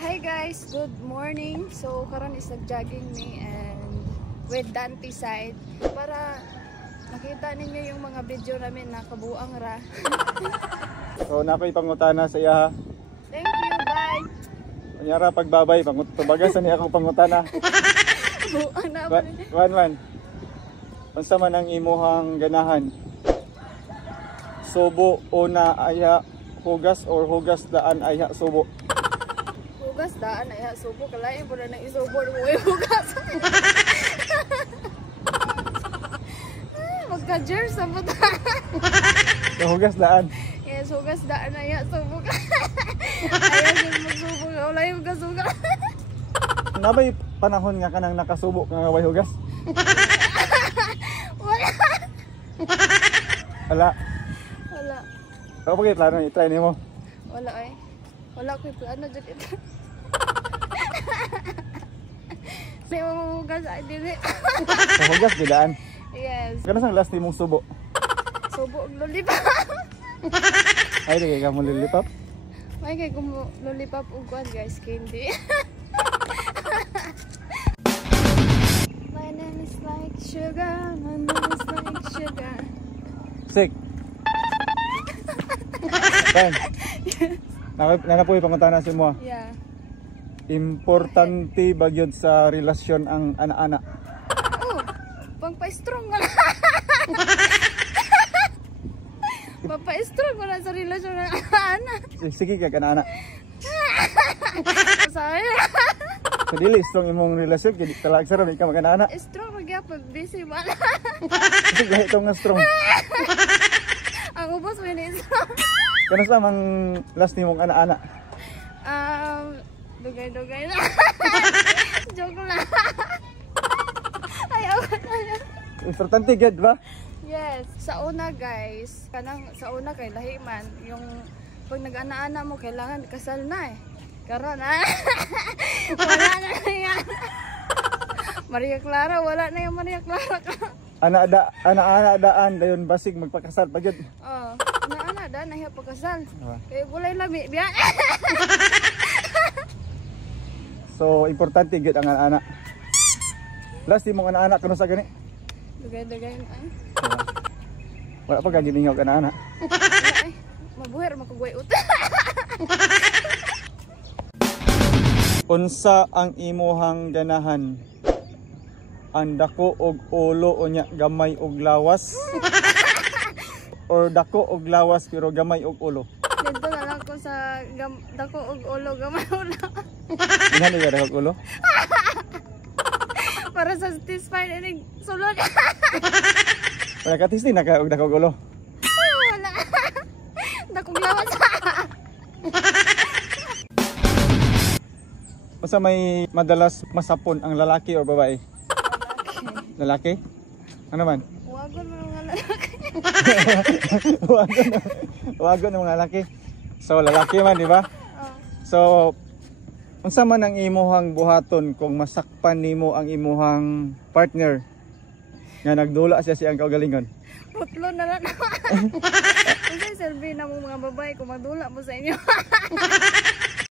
Hi guys, good morning. So karon is nag-jogging me and with Dante side para makita ninyo yung mga video namin na kabuang ra. So nakoy pangutana sa iya. Thank you, bye. Kunyara pagbabay pangutubagasan ni ako pangutana. Buang na ba ni? Wan. Unsa man ang imuhang ganahan? Subo o na aya hugas or hugas daan aya subo? Hugas daan ay subo kalain po na nang isubo mo hugas. Magka-jers sa buta. So, hugas daan. Yes, hugas daan ay subo ka. Ayaw yung magsubo ka, wala yung hugas-hugas. Nabay panahon nga kanang nakasubo nga way hugas? Wala. Wala. Ako pagit plano i-try nimo. Wala ay. Wala ko plano jud ito. May hugas ay dili. So, hugas bidaan. Yes. Kana sang last nimong subo? Subo og lollipop. Ay di ka mo lilipap. May kay kumo lollipop ug kuan guys, candy. My name is like sugar, my name is like sugar. Sick. Ben. Nanapoy pangutana si mo. Yeah. Importante ba gyud sa relasyon ang ana-ana? Oh, pangpa-strong wala. Papa-strong wala sa relasyon ng anak. Sige ka ana-ana. Saya. So dili strong imong relasyon kay talag sa ron ikaw ana-ana. Strong ra gyapon busy wala. Kasi lahi tong nga strong. Ang ubos mo ni strong. Kanas lamang last nimong ana-ana? Dugay-dugay na. Joke lang. Ayaw ko na. Importante gid ba? Yes. Sa una guys, kanang sa una kay lahi man, yung pag nag-ana-ana mo kailangan kasal na eh. Karon wala na yan. Maria Clara, wala na yung Maria Clara ka. Ana-ana daan dayon basig magpakasal pa gid. Oh, ana-ana daan na pagkasal. Ah. Kay bulay lami biya. So importante gid ang ana-ana. Last imong ana-ana kuno sa gani? Dugay-dugay na. Wala pa gaginingaw ka ana-ana. Wala eh. Mabuher makugway ut. Unsa ang imuhang ganahan? Ang dako og ulo o nya gamay og lawas? Or dako og lawas pero gamay og ulo? Dito na lang ko sa dako og ulo gamay ulo. Dinhan ka dako og ulo? Para sa satisfy ining sulod. Wala ka tisti na ka og dako og ulo? Wala. Dako og lawas. Unsa may madalas masapon ang lalaki o babae? Lalaki? Ano man? Wagon mo mga lalaki. Wagon ng mga lalaki. So lalaki man, di ba? Oh. So unsa man ang imuhang buhaton kung masakpan nimo ang imuhang partner nga nagdula siya siyang kaugalingon? Putlo na lang. Kasi serbi na mo mga babae kung madula mo sa inyo.